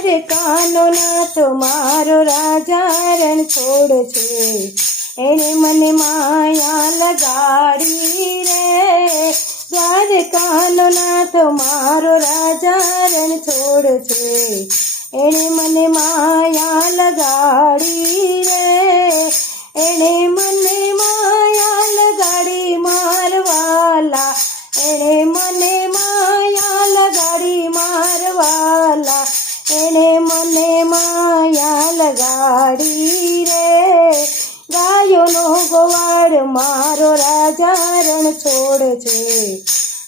દ્વારકાનો નાથ મારો રાજા રણ છોડ છે. એને મને માયા લગાડી રે. દ્વારકાનો તો મારો રાજા રણ છોડ છે. એણે મને માયા લગાડી રે. એને મારો રાજા રણ છોડ છે.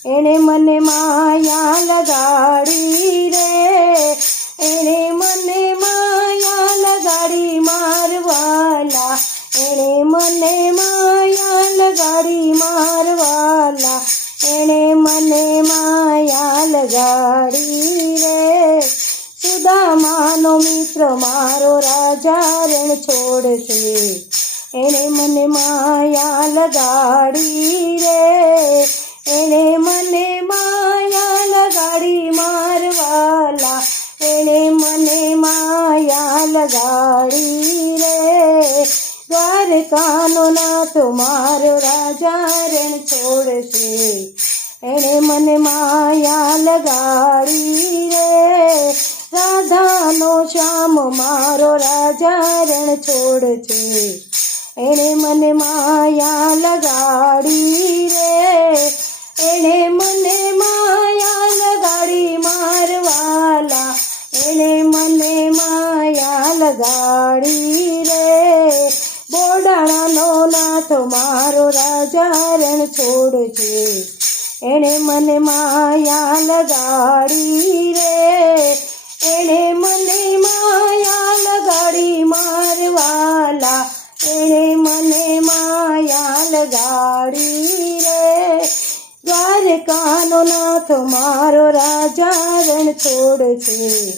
એણે મને માયા લગાડી રે. એણે મને માયા લગાડી મારવાલા. એણે મને માયા લગાડી મારવાલા. એણે મને માયા લગાડી રે. સુદામાનો મિત્ર મારો રાજા રણ છોડ છે. એને મને માયા લગાડી રે. એણે મને માયા લગાડી મારવાલા. એણે મને માયા લગાડી રે. દ્વારકાનો નાથ મારો રાજા રેણ છોડશે. એણે મને માયા લગાડી રે. રાધાનો શ્યામ મારો રાજા રણ છોડ એને મને માયા લગાડી રે. એણે મને માયા લગાડી મારવાલા. એણે મને માયા લગાડી રે. બોડાણાનો નાથ મારો રાજા રણ છોડ છે એને મને માયા લગાડી રે. લગાડી રે. દ્વારકાનો નાથ મારો રાજા રણ છોડ છે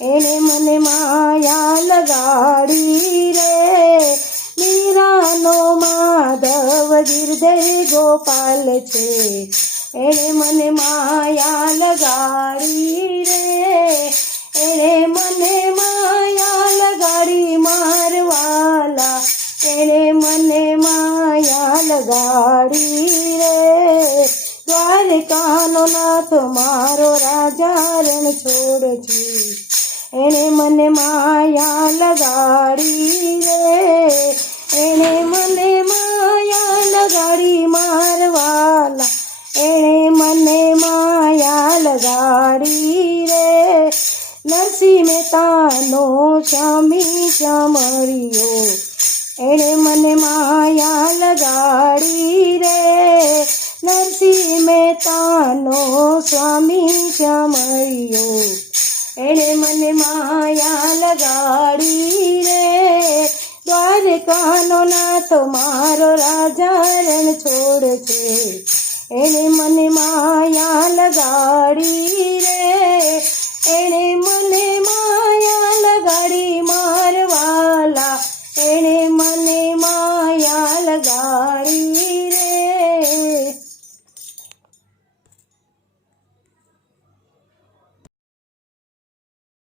એને મને માયા લગાડી રે. મીરાનો માધવ ગિરધર ગોપાલ છે. એને મને માયા લગાડી રે. એને મને માયા લગાડી મારવાલા. માયા લગાડી રે. દ્વારકાનો નાથ મારો રાજા રણ છોડ એણે મને માયા લગાડી રે. એણે મને માયા લગાડી મારવાલા. એણે મને માયા લગાડી રે. નરસિંહ મહેતાનો સ્વામી શ્યામળિયો એણે મને મહેતાનો સ્વામી શ્યામળિયો એણે મને માયા લગાડી રે. દ્વારકાનો નાથ મારો રાજા રણ છોડ છે એણે મને માયા લગાડી